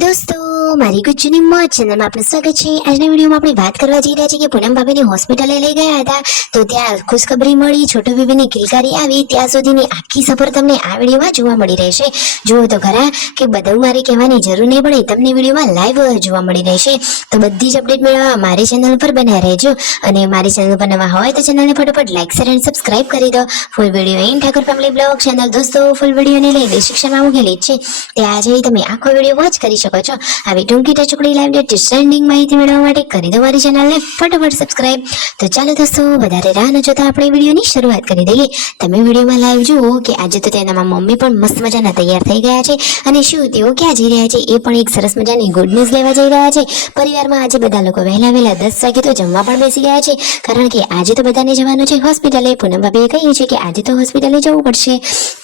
દોસ્તો મારી ગુજ્જુની મોજ ચેનલમાં આપનું સ્વાગત છે। આજના વિડીયોમાં આપણે વાત કરવા જઈ રહ્યા છીએ કે પૂનમ ભાભીને હોસ્પિટલે લઈ ગયા હતા તો ત્યાં ખુશખબરી મળી, છોટુ બેબીની કિલકારી આવી, ત્યાં સુધીની આખી સફર તમને આ વિડીયોમાં જોવા મળી રહેશે। જુઓ તો ખરા કે બધું મારી કહેવાની જરૂર નહીં પડે, તમને વિડીયોમાં લાઈવ જોવા મળી રહેશે। તો બધી જ અપડેટ મેળવવા મારી ચેનલ પર બન્યા રહેજો અને મારી ચેનલ પર નવા હોય તો ચેનલને ફટાફટ લાઈક શેર અને સબસ્ક્રાઇબ કરી દો। Full video N Thakor family blog channel દોસ્તો ફૂલ વિડીયોને લઈ ડિસ્ક્રિપ્શનમાં મૂકેલી છે, ત્યાં જઈ તમે આખો વિડીયો વોચ કરી શકો છો। આવી ટૂંકી ટચુકડી લાઈવ લેટેસ્ટ ટ્રેન્ડિંગ માહિતી મેળવવા માટે કરી દો મારી ચેનલને ફટાફટ સબસ્ક્રાઇબ। તો ચાલો દોસ્તો વધારે રાહ ન જોતા આપણે વિડીયોની શરૂઆત કરી દઈએ। તમે વિડીયોમાં લાઈવ જુઓ કે આજે તો તેના મમ્મી પણ મસ્ત મજાના તૈયાર થઈ ગયા છે અને શું તેઓ ક્યાં જઈ રહ્યા છે એ પણ એક સરસ મજાની ગુડ ન્યૂઝ લેવા જઈ રહ્યા છે। પરિવારમાં આજે બધા લોકો વહેલા 10 વાગે તો જમવા પણ બેસી ગયા છે, કારણ કે આજે તો બધાને જવાનું છે હોસ્પિટલે। પૂનમ ભાભીએ કહ્યું છે કે આજે તો હોસ્પિટલે જવું પડશે।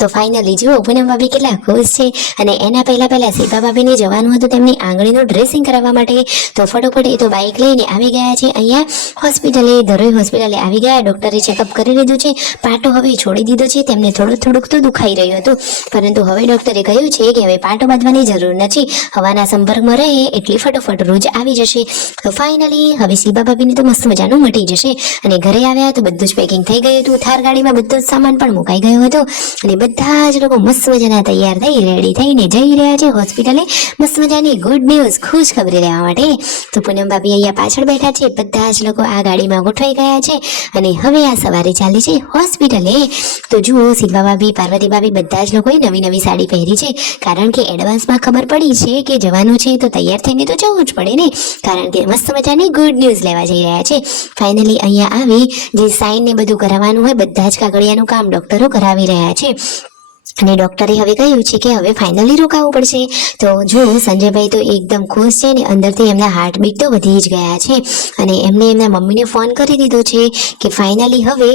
તો ફાઇનલી જુઓ પૂનમ ભાભી કેટલા ખુશ છે અને એના પહેલા શિલ્પા ભાભીને જવાનું હતું તેમની આંગળીનું ડ્રેસિંગ કરાવવા માટે। તો ફટોફટ એ તો બાઇક લઈને આવી ગયા છે અહીંયા હોસ્પિટલે, ધરોઈ હોસ્પિટલે આવી ગયા। ડોક્ટરે ચેકઅપ કરી લીધું છે, પાટો હવે છોડી દીધો છે, તેમને થોડુંક તો દુખાઈ રહ્યું હતું, પરંતુ હવે ડોક્ટરે કહ્યું છે કે હવે પાટો બાંધવાની જરૂર નથી, હવાના સંપર્કમાં રહે એટલે ફટોફટ રોજ આવી જશે। તો ફાઇનલી હવે શિલ્પા ભાભીને તો મસ્ત મજાનું મટી જશે અને ઘરે આવ્યા તો બધું જ પેકિંગ થઈ ગયું હતું, થાર ગાડીમાં બધો જ સામાન પણ મુકાઈ ગયો હતો અને બધા જ લોકો મસ્ત મજાના તૈયાર થઈ રેડી થઈને જઈ રહ્યા છે હોસ્પિટલે મસ્ત મજાની ગુડ ન્યૂઝ ખુશખબરી લેવા માટે। તો પૂનમ ભાભી અહીંયા પાછળ બેઠા છે, બધા જ લોકો આ ગાડીમાં ગોઠવાઈ ગયા છે અને હવે આ સવારે ચાલી છે હોસ્પિટલે। તો જુઓ શિલ્પા ભાભી, પાર્વતી ભાભી બધા જ લોકોએ નવી સાડી પહેરી છે, કારણ કે એડવાન્સમાં ખબર પડી છે કે જવાનું છે તો તૈયાર થઈને તો જવું જ પડે ને, કારણ કે મસ્ત મજાની ગુડ ન્યૂઝ લેવા જઈ રહ્યા છે। ફાઇનલી અહીંયા આવી જે સાઇન ને બધું કરાવવાનું હોય બધા જ કાગળિયાનું કામ ડોક્ટરો કરાવી રહ્યા છે અને ડોક્ટરે હવે કહ્યું છે કે હવે ફાઇનલી રોકાવું પડશે। તો જો સંજયભાઈ તો એકદમ ખુશ છે ને અંદરથી એમના હાર્ટબીટ તો વધી જ ગયા છે અને એમને એમના મમ્મીને ફોન કરી દીધો છે કે ફાઇનલી હવે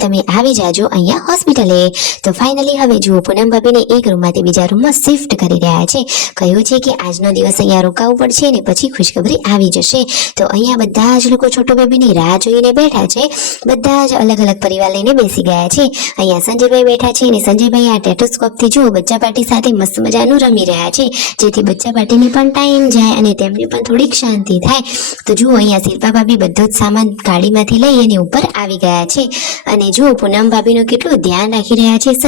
તમે આવી જાજો અહીંયા હોસ્પિટલે। તો ફાઇનલી હવે જુઓ પૂનમ ભાભીને એક રૂમમાંથી બીજા રૂમમાં શિફ્ટ કરી રહ્યા છે, કહ્યું છે કે આજનો દિવસ અહીંયા રોકાવું પડશે ને પછી ખુશખબરી આવી જશે। તો અહીંયા બધા જ લોકો છોટો બેબીની રાહ જોઈને બેઠા છે, બધા જ અલગ અલગ પરિવાર લઈને બેસી ગયા છે। અહીંયા સંજયભાઈ બેઠા છે અને સંજયભાઈ આ ટેટોસ્કોપથી જુઓ બચ્ચા પાર્ટી સાથે મસ્ત મજાનું રમી રહ્યા છે, જેથી બચ્ચા પાર્ટીને પણ ટાઈમ જાય અને તેમને પણ થોડીક શાંતિ થાય। તો જુઓ અહીંયા શિલ્પા ભાભી બધો જ સામાન ગાડીમાંથી લઈ અને ઉપર આવી ગયા છે અને જુઓ પૂનમ ભાભીનું કેટલું ધ્યાન રાખી રહ્યા છે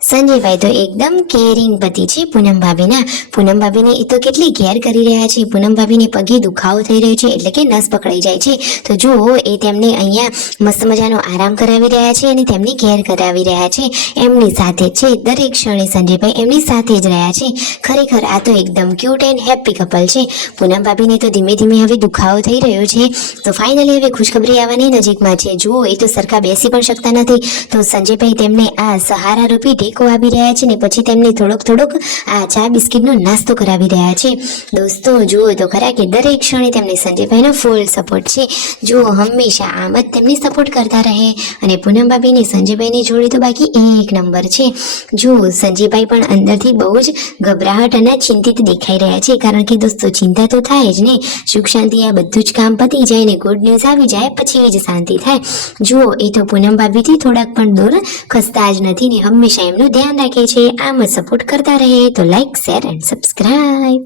સંજયભાઈ તો એકદમ કેરિંગ પતિ છે પૂનમ ભાભીના। પૂનમ ભાભીને એ તો કેટલી કેર કરી રહ્યા છે, પૂનમ ભાભીને પગે દુખાવો થઈ રહ્યો છે એટલે કે નસ પકડાઈ જાય છે, તો જુઓ એ તેમને અહીંયા મસ્ત મજાનો આરામ કરાવી રહ્યા છે અને તેમની કેર કરાવી રહ્યા છે, એમની સાથે છે દરેક ક્ષણે સંજયભાઈ એમની સાથે જ રહ્યા છે। ખરેખર આ તો એકદમ ક્યુટ એન્ડ હેપી કપલ છે। પૂનમ ભાભીને તો ધીમે ધીમે હવે દુખાવો થઈ રહ્યો છે, તો ફાઇનલી હવે ખુશખબરી આવવાની નજીકમાં છે। જુઓ એ તો સરખા બેસી પણ શકતા નથી, તો સંજયભાઈ તેમને આ સહારા રૂપી આવી રહ્યા છે ને પછી તેમને થોડોક આ ચા બિસ્કિટનો નાસ્તો કરાવી રહ્યા છે। દોસ્તો જુઓ તો ખરા કે દરેક ક્ષણે તેમને સંજયભાઈનો ફૂલ સપોર્ટ છે। જુઓ હંમેશા આમ જ તેમની સપોર્ટ કરતા રહે અને પૂનમ ભાભીને સંજયભાઈની જોડી તો બાકી એક નંબર છે। જુઓ સંજયભાઈ પણ અંદરથી બહુ જ ગભરાહટ અને ચિંતિત દેખાઈ રહ્યા છે, કારણ કે દોસ્તો ચિંતા તો થાય જ ને, સુખ શાંતિ આ બધું જ કામ પતી જાય ને ગુડ ન્યૂઝ આવી જાય પછી જ શાંતિ થાય। જુઓ એ તો પૂનમ ભાભીથી થોડાક પણ દૂર ખસતા જ નથી ને હંમેશા એમનું ધ્યાન રાખે છે, આમ સપોર્ટ કરતા રહે। તો લાઈક શેર એન્ડ સબસ્ક્રાઇબ।